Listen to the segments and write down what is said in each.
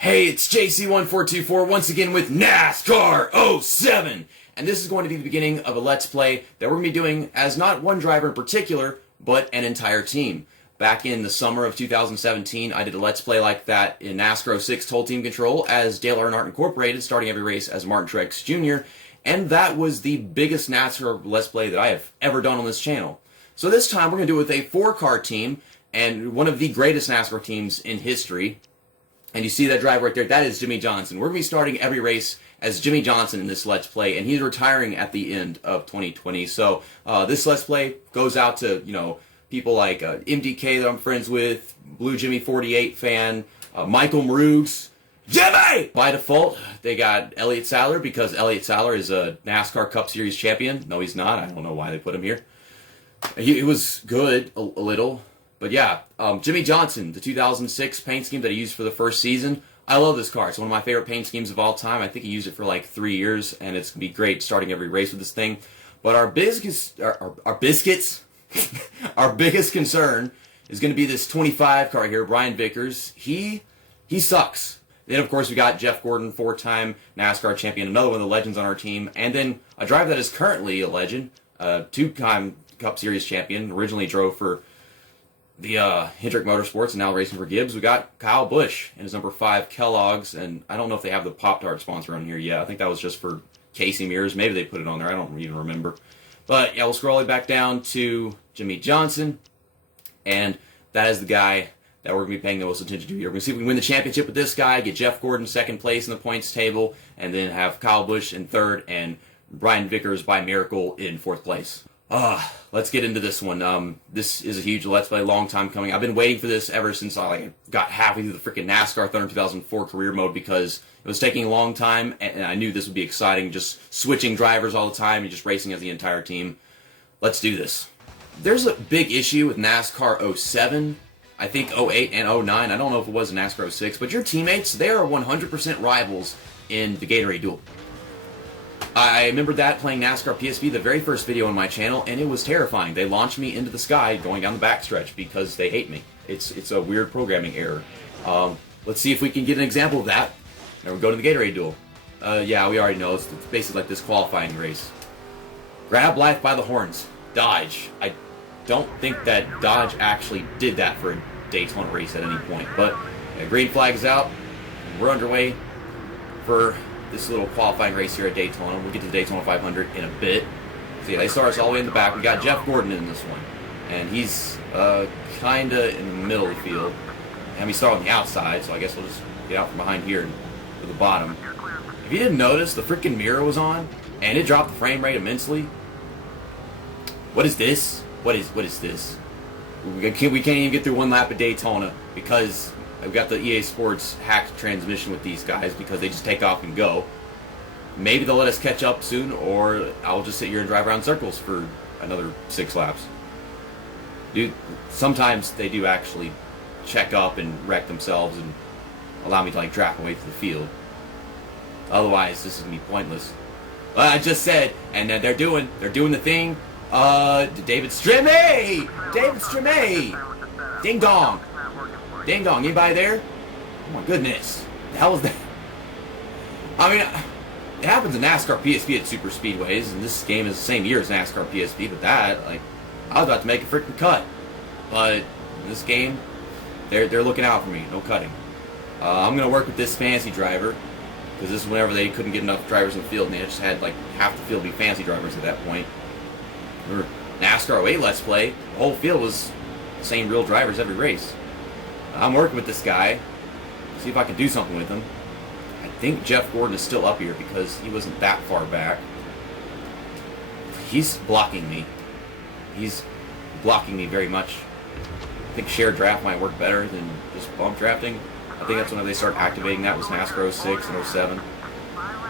Hey, it's JC1424 once again with NASCAR 07, and this is going to be the beginning of a Let's Play that we're going to be doing as not one driver in particular, but an entire team. Back in the summer of 2017, I did a Let's Play like that in NASCAR 06 Total Team Control as Dale Earnhardt Incorporated, starting every race as Martin Truex Jr., and that was the biggest NASCAR Let's Play that I have ever done on this channel. So this time we're going to do it with a 4-car team, and one of the greatest NASCAR teams in history. And you see that driver right there, that is Jimmie Johnson. We're going to be starting every race as Jimmie Johnson in this Let's Play, and he's retiring at the end of 2020. So this Let's Play goes out to, people like MDK that I'm friends with, Blue Jimmy 48 fan, Michael Maroogs, Jimmy! By default, they got Elliott Sadler because Elliott Sadler is a NASCAR Cup Series champion. No, he's not. I don't know why they put him here. He was good, a little. But yeah, Jimmie Johnson, the 2006 paint scheme that he used for the first season. I love this car. It's one of my favorite paint schemes of all time. I think he used it for like 3 years, and it's going to be great starting every race with this thing. But our biggest concern is going to be this 25 car here, Brian Vickers. He sucks. Then, of course, we got Jeff Gordon, 4-time NASCAR champion, another one of the legends on our team. And then a driver that is currently a legend, 2-time Cup Series champion, originally drove for the Hendrick Motorsports and now racing for Gibbs. We got Kyle Busch in his number 5 Kellogg's, and I don't know if they have the Pop-Tart sponsor on here yet. I think that was just for Casey Mears. Maybe they put it on there. I don't even remember. But yeah, we'll scroll it back down to Jimmie Johnson, and that is the guy that we're going to be paying the most attention to here. We're going to see if we can win the championship with this guy, get Jeff Gordon second place in the points table, and then have Kyle Busch in third and Brian Vickers by miracle in 4th place. Let's get into this one. This is a huge Let's Play, long time coming. I've been waiting for this ever since I got halfway through the freaking NASCAR Thunder 2004 career mode because it was taking a long time, and I knew this would be exciting, just switching drivers all the time and just racing as the entire team. Let's do this. There's a big issue with NASCAR 07, I think 08 and 09. I don't know if it was in NASCAR 06, but your teammates, they are 100% rivals in the Gatorade duel. I remember that playing NASCAR PSP, the very first video on my channel, and it was terrifying. They launched me into the sky going down the backstretch because they hate me. It's a weird programming error. Let's see if we can get an example of that. Now we go to the Gatorade duel. Yeah, we already know. It's basically like this qualifying race. Grab life by the horns. Dodge. I don't think that Dodge actually did that for a Daytona race at any point. But green flag is out. We're underway for this little qualifying race here at Daytona. We'll get to the Daytona 500 in a bit. See, they start us all the way in the back. We got Jeff Gordon in this one, and he's kind of in the middle of the field. And we start on the outside, so I guess we'll just get out from behind here to the bottom. If you didn't notice, the freaking mirror was on, and it dropped the frame rate immensely. What is this? What is this? We can't even get through one lap of Daytona because I've got the EA Sports hacked transmission with these guys because they just take off and go. Maybe they'll let us catch up soon, or I'll just sit here and drive around circles for another 6 laps. Dude, sometimes they do actually check up and wreck themselves and allow me to draft away to the field. Otherwise, this is gonna be pointless. I just said, and they're doing the thing. David Strimmy! Ding dong! Ding dong, anybody there? Oh my goodness. The hell is that? I mean, it happens in NASCAR PSP at super speedways, and this game is the same year as NASCAR PSP, but that, I was about to make a freaking cut. But in this game, they're looking out for me, no cutting. I'm going to work with this fancy driver, because this is whenever they couldn't get enough drivers in the field, and they just had half the field be fancy drivers at that point. For NASCAR 08 Let's Play, the whole field was the same real drivers every race. I'm working with this guy, see if I can do something with him. I think Jeff Gordon is still up here because he wasn't that far back. He's blocking me. He's blocking me very much. I think shared draft might work better than just bump drafting. I think that's when they start activating that was NASCAR 06 and 07.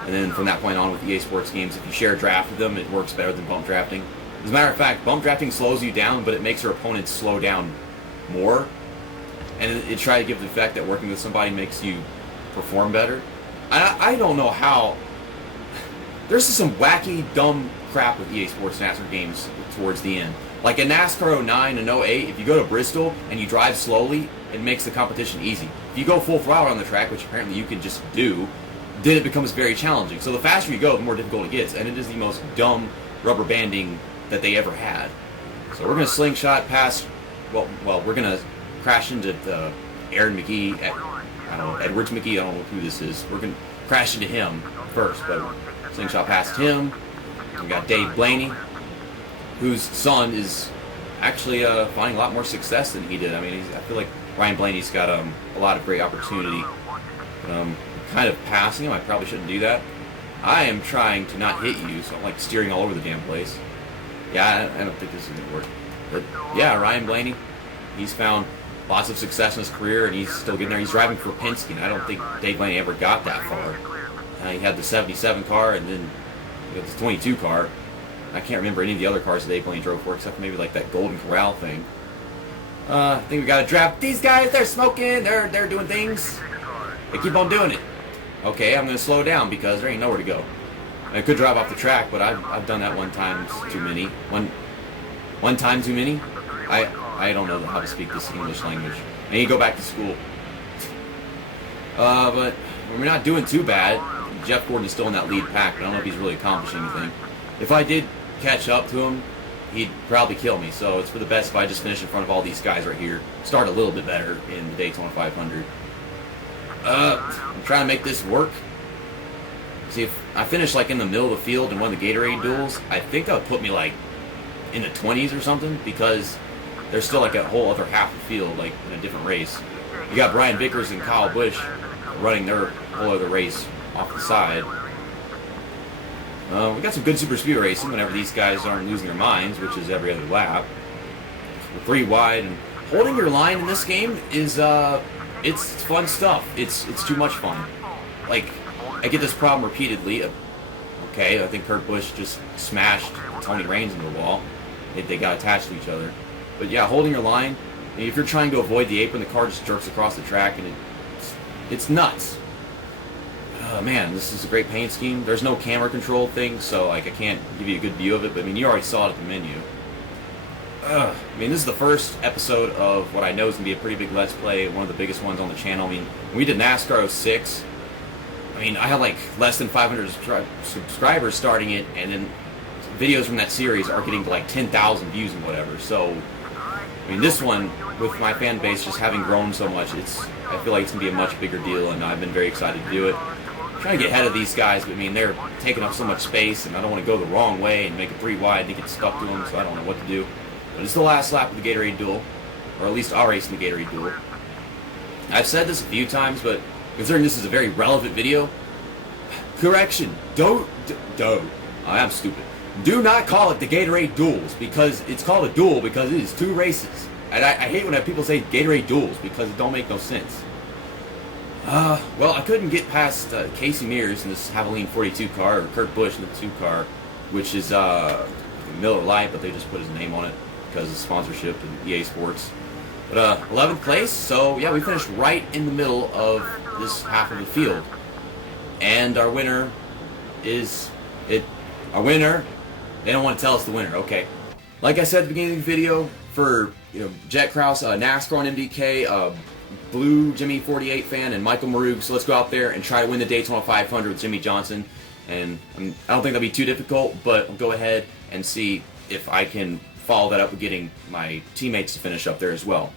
And then from that point on with EA Sports games, if you share draft with them, it works better than bump drafting. As a matter of fact, bump drafting slows you down, but it makes your opponents slow down more. And it tries to give the effect that working with somebody makes you perform better. I don't know how. There's some wacky, dumb crap with EA Sports NASCAR games towards the end. Like in NASCAR '09 and '08, if you go to Bristol and you drive slowly, it makes the competition easy. If you go full throttle on the track, which apparently you can just do, then it becomes very challenging. So the faster you go, the more difficult it gets, and it is the most dumb rubber banding that they ever had. So we're going to slingshot past, well, we're going to crash into Aaron McGee, I don't know, Edwards McGee, I don't know who this is. We're going to crash into him first, but slingshot past him. We got Dave Blaney, whose son is actually finding a lot more success than he did. I mean, I feel like Ryan Blaney's got a lot of great opportunity. Kind of passing him. I probably shouldn't do that. I am trying to not hit you, so I'm like steering all over the damn place. Yeah, I don't think this is going to work. But yeah, Ryan Blaney, he's found lots of success in his career, and he's still getting there. He's driving for Penske, and I don't think Dave Blaney ever got that far. He had the 77 car, and then he had the 22 car. I can't remember any of the other cars that Dave Blaney drove for, except for maybe like that Golden Corral thing. I think we got to draft these guys. They're smoking. They're doing things. They keep on doing it. Okay, I'm going to slow down because there ain't nowhere to go. I could drive off the track, but I've done that one time too many. One time too many? I don't know how to speak this English language. I need to go back to school. But we're not doing too bad. Jeff Gordon is still in that lead pack, but I don't know if he's really accomplishing anything. If I did catch up to him, he'd probably kill me. So it's for the best if I just finish in front of all these guys right here. Start a little bit better in the Daytona 500. I'm trying to make this work. See, if I finish like in the middle of the field in one of the Gatorade duels, I think that would put me like in the 20s or something, because there's still like a whole other half of the field like in a different race. You got Brian Vickers and Kyle Busch running their whole other race off the side. We got some good super speed racing whenever these guys aren't losing their minds, which is every other lap. We're 3 wide, and holding your line in this game is it's fun stuff. It's too much fun. Like, I get this problem repeatedly. Okay, I think Kurt Busch just smashed Tony Raines into the wall. They got attached to each other. But yeah, holding your line, if you're trying to avoid the apron, the car just jerks across the track, and it's nuts. Man, this is a great paint scheme. There's no camera control thing, so like I can't give you a good view of it, but I mean, you already saw it at the menu. I mean, this is the first episode of what I know is going to be a pretty big Let's Play, one of the biggest ones on the channel. I mean, when we did NASCAR 06, I mean, I had like less than 500 subscribers starting it, and then videos from that series are getting to like 10,000 views and whatever. So, I mean, this one, with my fan base just having grown so much, I feel like it's going to be a much bigger deal, and I've been very excited to do it. I'm trying to get ahead of these guys, but I mean, they're taking up so much space, and I don't want to go the wrong way and make it 3 wide and get stuck to them, so I don't know what to do. But it's the last lap of the Gatorade duel, or at least our race in the Gatorade duel. I've said this a few times, but considering this is a very relevant video, correction, I am stupid. Do not call it the Gatorade duels, because it's called a duel because it is 2 races. And I hate when people say Gatorade duels because it don't make no sense. Well, I couldn't get past Casey Mears in this Havoline 42 car, or Kurt Busch in the 2 car, which is Miller Lite, but they just put his name on it because of sponsorship and EA Sports. But 11th place, so yeah, we finished right in the middle of this half of the field. And our winner is our winner. They don't want to tell us the winner. Okay. Like I said at the beginning of the video, for Jet Krause, NASCAR on MDK, Blue Jimmy 48 fan, and Michael Marug. So let's go out there and try to win the Daytona 500 with Jimmie Johnson. And I don't think that'll be too difficult, but I'll go ahead and see if I can follow that up with getting my teammates to finish up there as well.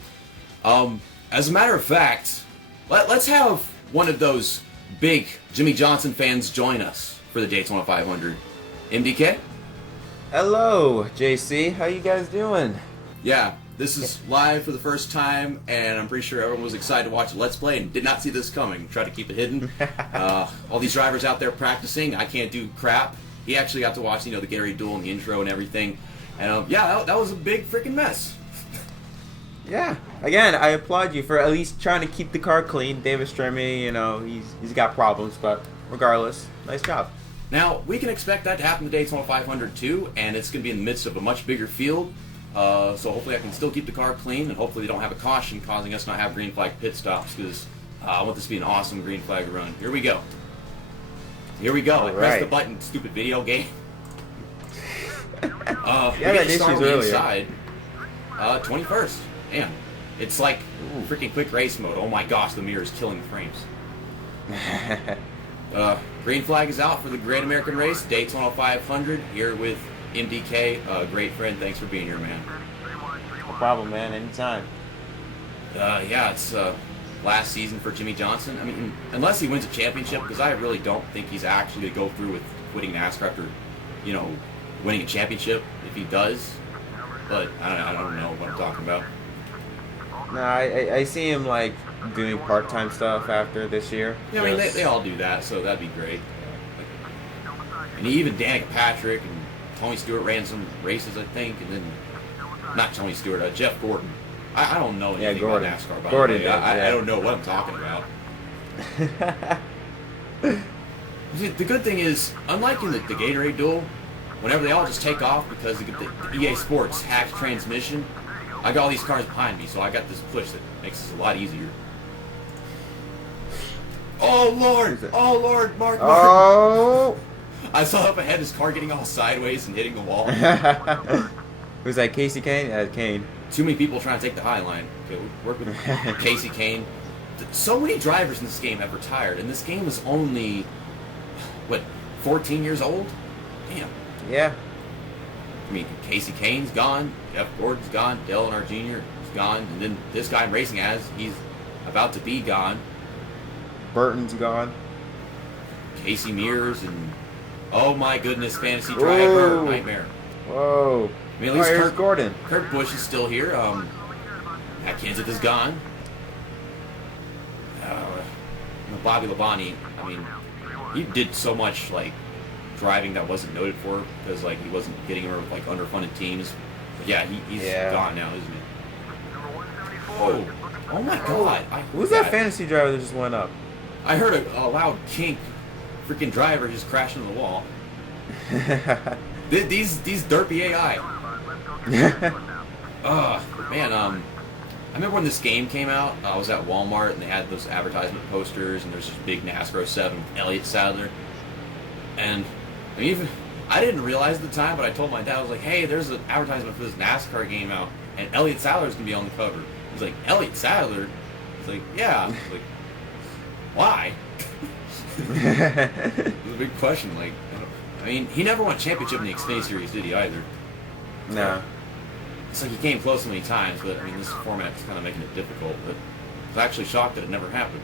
As a matter of fact, let's have one of those big Jimmie Johnson fans join us for the Daytona 500. MDK? Hello, JC. How you guys doing? Yeah, this is live for the first time, and I'm pretty sure everyone was excited to watch the Let's Play and did not see this coming. Try to keep it hidden. All these drivers out there practicing. I can't do crap. He actually got to watch, the Gatorade duel and the intro and everything. And yeah, that was a big freaking mess. Yeah. Again, I applaud you for at least trying to keep the car clean. David Stremme, he's got problems, but regardless, nice job. Now, we can expect that to happen in the Daytona 500 too, and it's going to be in the midst of a much bigger field. So hopefully I can still keep the car clean, and hopefully they don't have a caution causing us not have green flag pit stops, because I want this to be an awesome green flag run. Here we go. Here we go. I pressed the button, stupid video game. We had get to issues start on the earlier. inside. 21st. Damn. It's like freaking quick race mode. Oh my gosh, the mirror is killing the frames. Green flag is out for the Great American Race, Daytona 500, here with MDK. Great friend, thanks for being here, man. No problem, man. Anytime. Yeah, it's last season for Jimmie Johnson. I mean, unless he wins a championship, because I really don't think he's actually going to go through with quitting NASCAR after, winning a championship. If he does, but I don't know what I'm talking about. No, I see him like doing part-time stuff after this year. Yeah, I mean they all do that, so that'd be great. And even Danica Patrick and Tony Stewart ran some races, I think, and then not Tony Stewart, Jeff Gordon. I don't know anything Gordon. about NASCAR. By Gordon the way. does, I don't know what I'm talking about. The good thing is, unlike in the Gatorade duel, whenever they all just take off because the EA Sports hacked transmission, I got all these cars behind me, so I got this push that makes this a lot easier. Oh Lord! Oh Lord, Mark! Oh! I saw up ahead his car getting all sideways and hitting the wall. Was that Casey Kane? Kane. Too many people trying to take the high line. Okay, we work with Casey Kane. So many drivers in this game have retired, and this game is only, 14 years old? Damn. Yeah. I mean, Casey Kane's gone, Jeff Gordon's gone, Dale Earnhardt Jr. is gone, and then this guy I'm racing as, he's about to be gone. Burton's gone. Casey Mears and, oh my goodness, fantasy driver nightmare. Whoa. I mean, at least here's Gordon. Kurt Busch is still here. Matt Kenseth is gone. Bobby Labonte, I mean, he did so much driving that wasn't noted for because he wasn't getting her with underfunded teams. But yeah, he's gone now, isn't he? Oh my God! Who's that fantasy driver that just went up? I heard a loud kink. Freaking driver just crashed into the wall. These derpy AI. Man, I remember when this game came out, I was at Walmart and they had those advertisement posters and there's this big NASCAR 7 with Elliott Sadler. And I didn't realize at the time, but I told my dad, I was like, hey, there's an advertisement for this NASCAR game out and Elliott Sadler's going to be on the cover. He's like, Elliott Sadler? He's like, yeah. I was like, why? It was a big question. He never won a championship in the Xfinity Series, did he, either? No. It's like he came close so many times, but this format is kind of making it difficult. But I was actually shocked that it never happened.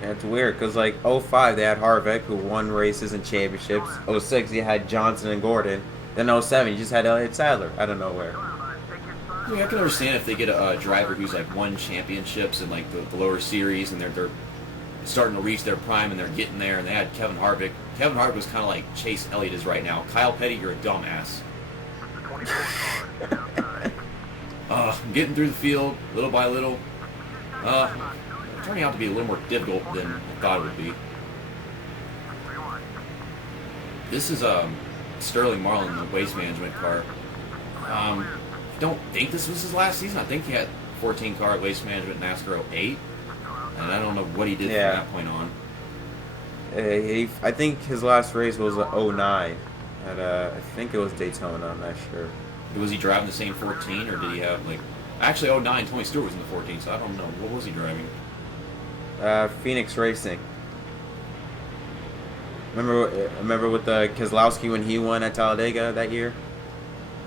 Yeah, it's weird because '05 they had Harvick who won races and championships. '06 you had Johnson and Gordon. Then '07 you just had Elliott Sadler out of nowhere. I can understand if they get a driver who's won championships in the lower series and they're starting to reach their prime and they're getting there, and they had Kevin Harvick. Kevin Harvick was kind of like Chase Elliott is right now. Kyle Petty, you're a dumbass. I'm getting through the field little by little. Turning out to be a little more difficult than I thought it would be. This is Sterling Marlin, the waste management car. I don't think this was his last season. I think he had 14 car waste management NASCAR 08, and I don't know what he did from that point on. I think his last race was '09. I think it was Daytona. I'm not sure. Was he driving the same 14, or did he have actually '09? Tony Stewart was in the 14, so I don't know. What was he driving? Phoenix Racing. Remember with the Keselowski when he won at Talladega that year?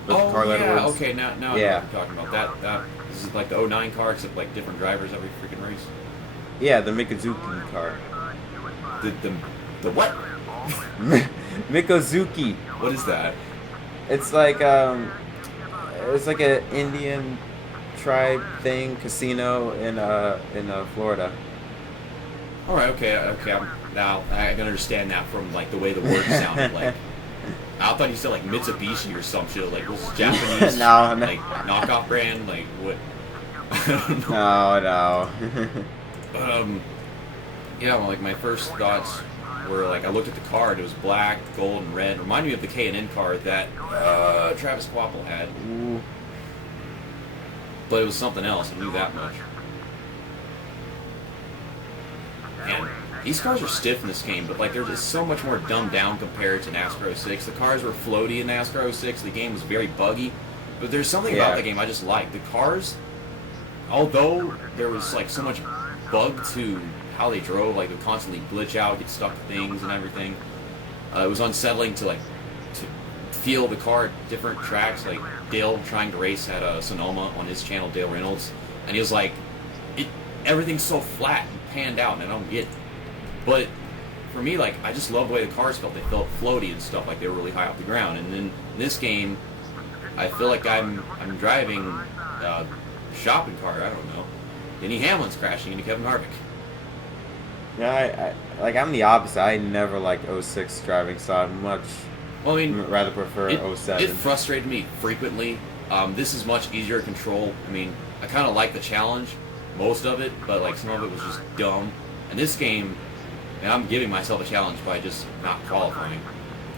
With Edwards? Okay, now I know what you're talking about. That this is the '09 car, except different drivers every freaking race. Yeah, the Mikazuki car. The what? Mikazuki. What is that? It's an Indian tribe thing, casino in Florida. All right, okay. Now I can understand that from the way the words sounded. I thought you said Mitsubishi or some shit. Was it Japanese? No. Knockoff brand? What? No. Yeah, my first thoughts were I looked at the car. It was black, gold, and red. It reminded me of the K&N car that Travis Quapple had. Ooh. But it was something else. I knew that much. And these cars are stiff in this game, but like they're just so much more dumbed down compared to NASCAR 06. The cars were floaty in NASCAR 06. The game was very buggy, but there's something about the game I just like. The cars, although there was like so much bug to how they drove, like they would constantly glitch out, get stuck to things and everything. It was unsettling to feel the car at different tracks. Like Dale trying to race at Sonoma on his channel, Dale Reynolds, and he was like, everything's so flat and panned out, and I don't get it. But for me, like, I just love the way the cars felt. They felt floaty and stuff, like they were really high off the ground. And then in this game, I feel like I'm driving a shopping cart. I don't know. Denny Hamlin's crashing into Kevin Harvick. Yeah, I'm the opposite. I never liked 06 driving, so I much rather prefer 07. It frustrated me frequently. This is much easier to control. I mean, I kind of like the challenge, most of it, but like some of it was just dumb. And this game, and I'm giving myself a challenge by just not qualifying.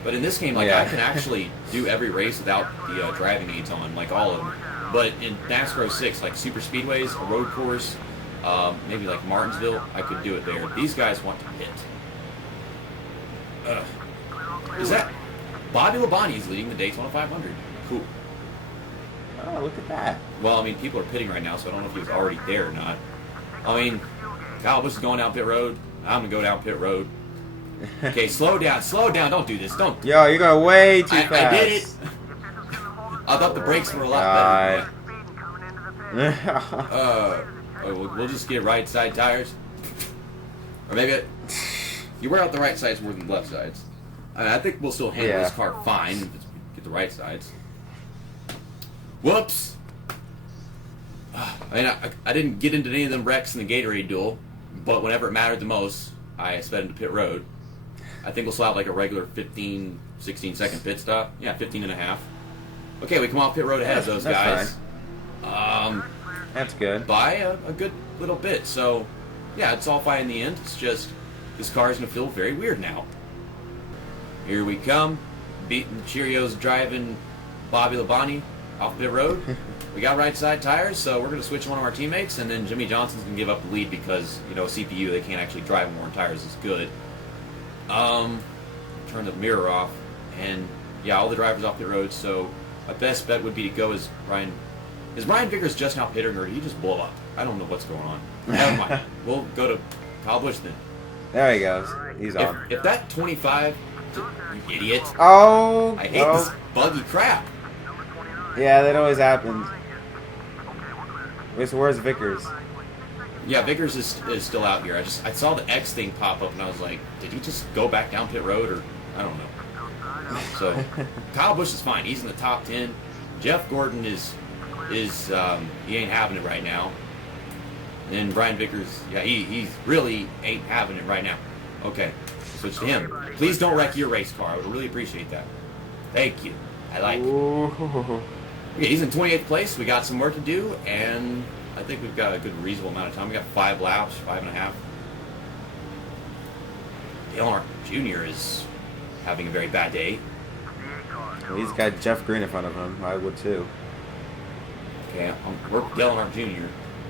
But in this game, like I can actually do every race without the driving aids on, like all of them. But in NASCAR 06, like super speedways, a road course, maybe like Martinsville, I could do it there. These guys want to pit. Is that Bobby Labonte is leading the Daytona 500? Cool. Oh, look at that. Well, I mean, people are pitting right now, so I don't know if he was already there or not. I mean, Kyle Busch is going down pit road. I'm going to go down pit road. Okay, slow down, don't do this, don't. Yo, you're going way too fast. I did it. I thought the brakes were a lot better. We'll just get right side tires. Or maybe you wear out the right sides more than the left sides. I think we'll still handle this car fine if it's get the right sides. Whoops. I mean, I didn't get into any of them wrecks in the Gatorade duel, but whenever it mattered the most, I sped into pit road. I think we'll still have like a regular 15, 16 second pit stop. Yeah, 15 and a half. Okay, we come off pit road ahead of those guys. That's good. By a good little bit. So, yeah, it's all fine in the end. It's just this car is going to feel very weird now. Here we come, beating the Cheerios, driving Bobby Labonte off pit road. We got right side tires, so we're going to switch one of our teammates, and then Jimmie Johnson's going to give up the lead because, you know, CPU, they can't actually drive more on tires as good. Turn the mirror off, and yeah, all the drivers off pit road, so my best bet would be to go as Brian. Is Brian Vickers just now pitting, or did he just blow up? I don't know what's going on. Never mind. We'll go to Kyle Busch then. There he goes. He's on. If that 25, you idiot. Oh! I hate this buggy crap. Yeah, that always happens. Wait, so where's Vickers? Yeah, Vickers is still out here. I saw the X thing pop up, and I was like, did he just go back down pit road, or I don't know. So Kyle Busch is fine. He's in the top 10. Jeff Gordon is he ain't having it right now. And then Brian Vickers, yeah, he really ain't having it right now. Okay, switch to him. Please don't wreck your race car. I would really appreciate that. Thank you. I like it. Okay, he's in 28th place. We got some work to do, and I think we've got a good reasonable amount of time. We got 5 laps, 5.5. Dale Earnhardt Jr. is having a very bad day. Well, he's got Jeff Green in front of him. I would too. Okay, I'll work Dale Earnhardt Jr.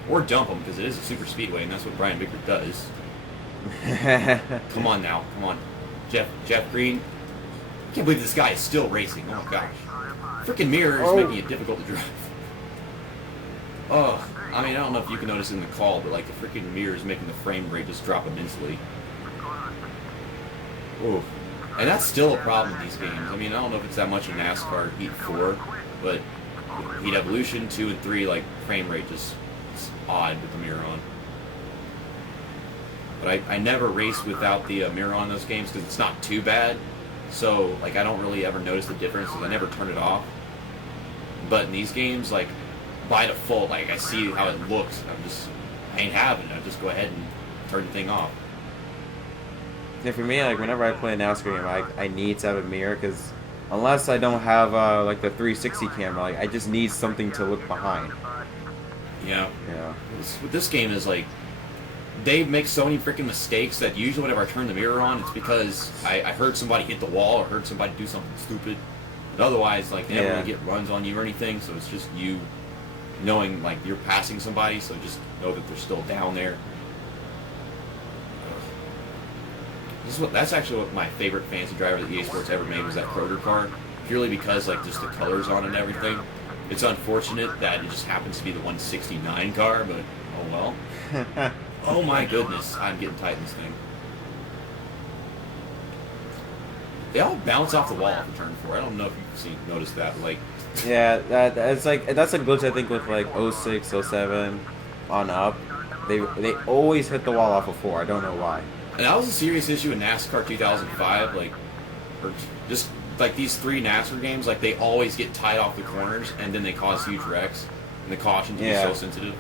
Or dump him, because it is a super speedway, and that's what Brian Vickers does. Come on now, come on. Jeff Green. I can't believe this guy is still racing. Oh my gosh. Freaking mirror is making it difficult to drive. Oh, I mean, I don't know if you can notice in the call, but like the freaking mirror is making the frame rate just drop immensely. Ooh. And that's still a problem with these games. I mean, I don't know if it's that much in NASCAR Heat 4, but Heat Evolution 2 and 3, like, frame rate just is odd with the mirror on. But I never race without the mirror on those games because it's not too bad. So, like, I don't really ever notice the difference because I never turn it off. But in these games, like, by default, like, I see how it looks. I ain't having it. I just go ahead and turn the thing off. Yeah, for me, like, whenever I play a NASCAR game, I need to have a mirror because unless I don't have, like, the 360 camera, like, I just need something to look behind. Yeah. Yeah. With this game is, like, they make so many freaking mistakes that usually whenever I turn the mirror on, it's because I heard somebody hit the wall or heard somebody do something stupid. But otherwise, like, they never really get runs on you or anything, so it's just you knowing, like, you're passing somebody, so just know that they're still down there. That's actually what my favorite fantasy driver that EA Sports ever made was that Kroger car, purely because like just the colors on it and everything. It's unfortunate that it just happens to be the 169 car, but oh well. Oh my goodness, I'm getting tight in this thing. They all bounce off the wall for turn 4. I don't know if you've noticed that. Like, Yeah, that's a glitch I think with like 06, 07 on up. They always hit the wall off of 4. I don't know why. and that was a serious issue in NASCAR 2005. Like, or just like these 3 NASCAR games, like they always get tied off the corners, and then they cause huge wrecks. And the cautions be so sensitive.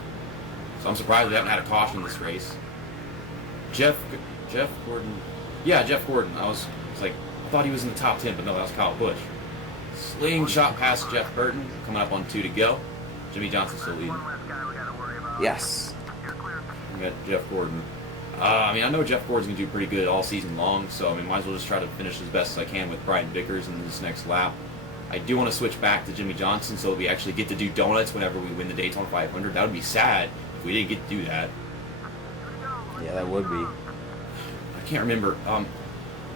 So I'm surprised we haven't had a caution in this race. Jeff Gordon. Yeah, Jeff Gordon. I thought he was in the top 10, but no, that was Kyle Busch. Slingshot past Jeff Burton, coming up on 2 to go. Jimmie Johnson still leading. Yes. We got Jeff Gordon. I mean, I know Jeff Gordon's going to do pretty good all season long, so I mean, might as well just try to finish as best as I can with Brian Vickers in this next lap. I do want to switch back to Jimmie Johnson so that we actually get to do donuts whenever we win the Daytona 500. That would be sad if we didn't get to do that. Yeah, that would be. I can't remember.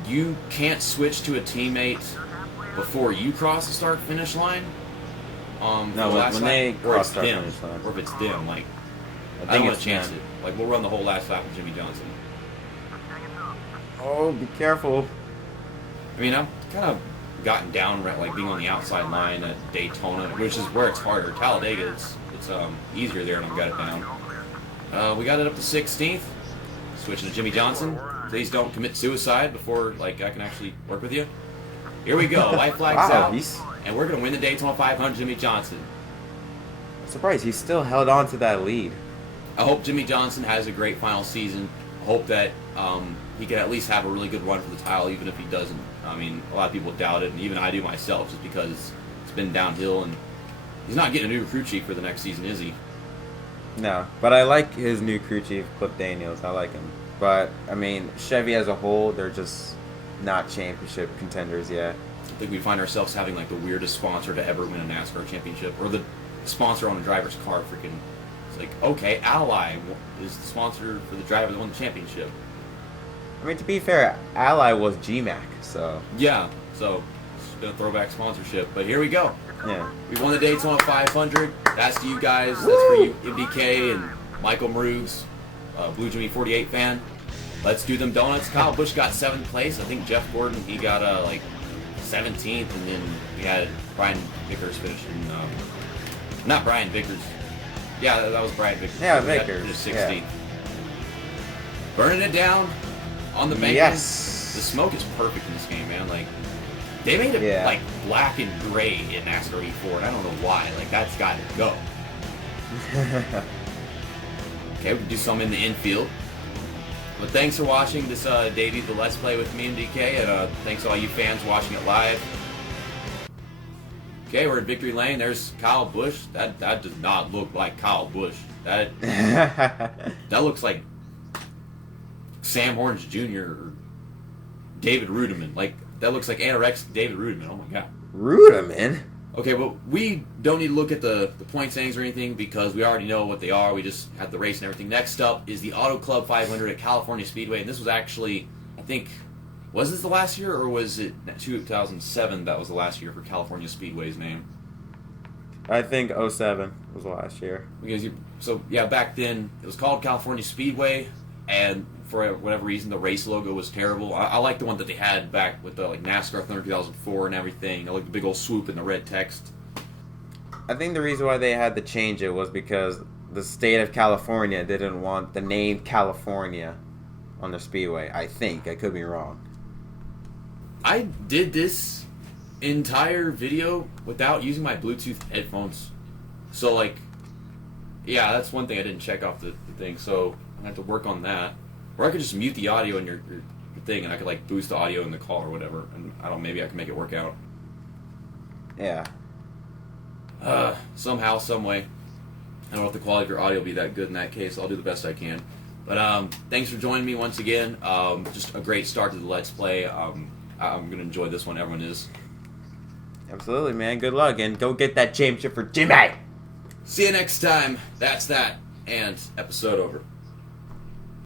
You can't switch to a teammate before you cross the start-finish line? No, when they cross the finish line. Or if it's them, like, I don't want to chance it. Like, we'll run the whole last lap with Jimmie Johnson. Oh, be careful. I mean, I've kind of gotten down, like, being on the outside line at Daytona, which is where it's harder. Talladega, it's easier there, and I've got it down. We got it up to 16th. Switching to Jimmie Johnson. Please don't commit suicide before, like, I can actually work with you. Here we go. White flag's out. And we're going to win the Daytona 500, Jimmie Johnson. I'm surprised he still held on to that lead. I hope Jimmie Johnson has a great final season. I hope that he can at least have a really good run for the title, even if he doesn't. I mean, a lot of people doubt it, and even I do myself, just because it's been downhill, and he's not getting a new crew chief for the next season, is he? No, but I like his new crew chief, Cliff Daniels. I like him. But, I mean, Chevy as a whole, they're just not championship contenders yet. I think we find ourselves having like the weirdest sponsor to ever win a NASCAR championship, or the sponsor on a driver's car. Freaking, it's like, okay, Ally is the sponsor for the driver that won the championship. I mean, to be fair, Ally was GMAC, so yeah, so it's been a throwback sponsorship. But here we go. Yeah, we won the Daytona 500. That's to you guys. That's for you, MDK and Michael Marugs, Blue Jimmy 48 fan. Let's do them donuts. Kyle Busch got 7th place. I think Jeff Gordon, he got like 17th, and then we had Brian Vickers finishing. Not Brian Vickers. Yeah, that was Brian Vickers. Yeah, Vickers. 16th. Yeah. Burning it down on the bank. Yes. The smoke is perfect in this game, man. Like, they made it like black and gray in NASCAR E4, and I don't know why. Like, that's got to go. Okay, we can do some in the infield. But thanks for watching this debut, the Let's Play with me and DK, and thanks to all you fans watching it live. Okay, we're in Victory Lane. There's Kyle Busch. That does not look like Kyle Busch. That looks like Sam Horns Jr. or David Rudiman. Like, that looks like anorexic David Rudiman. Oh my god. Rudiman? Okay, but we don't need to look at the point standings or anything because we already know what they are. We just had the race and everything. Next up is the Auto Club 500 at California Speedway. And this was actually, I think, was this the last year or was it 2007 that was the last year for California Speedway's name? I think 07 was the last year. So, back then it was called California Speedway, and for whatever reason the race logo was terrible. I like the one that they had back with the like NASCAR Thunder 2004 and everything. I like the big old swoop and the red text. I think the reason why they had to change it was because the state of California didn't want the name California on their speedway. I think. I could be wrong. I did this entire video without using my Bluetooth headphones. So, like, yeah, that's one thing I didn't check off the thing. So, I have to work on that. Or I could just mute the audio in your thing, and I could, like, boost the audio in the call or whatever. And I don't know, maybe I can make it work out. Yeah. Somehow, some way. I don't know if the quality of your audio will be that good in that case. I'll do the best I can. But thanks for joining me once again. Just a great start to the Let's Play. I'm going to enjoy this one. Everyone is. Absolutely, man. Good luck, and go get that championship for Jimmie. See you next time. That's that. And episode over.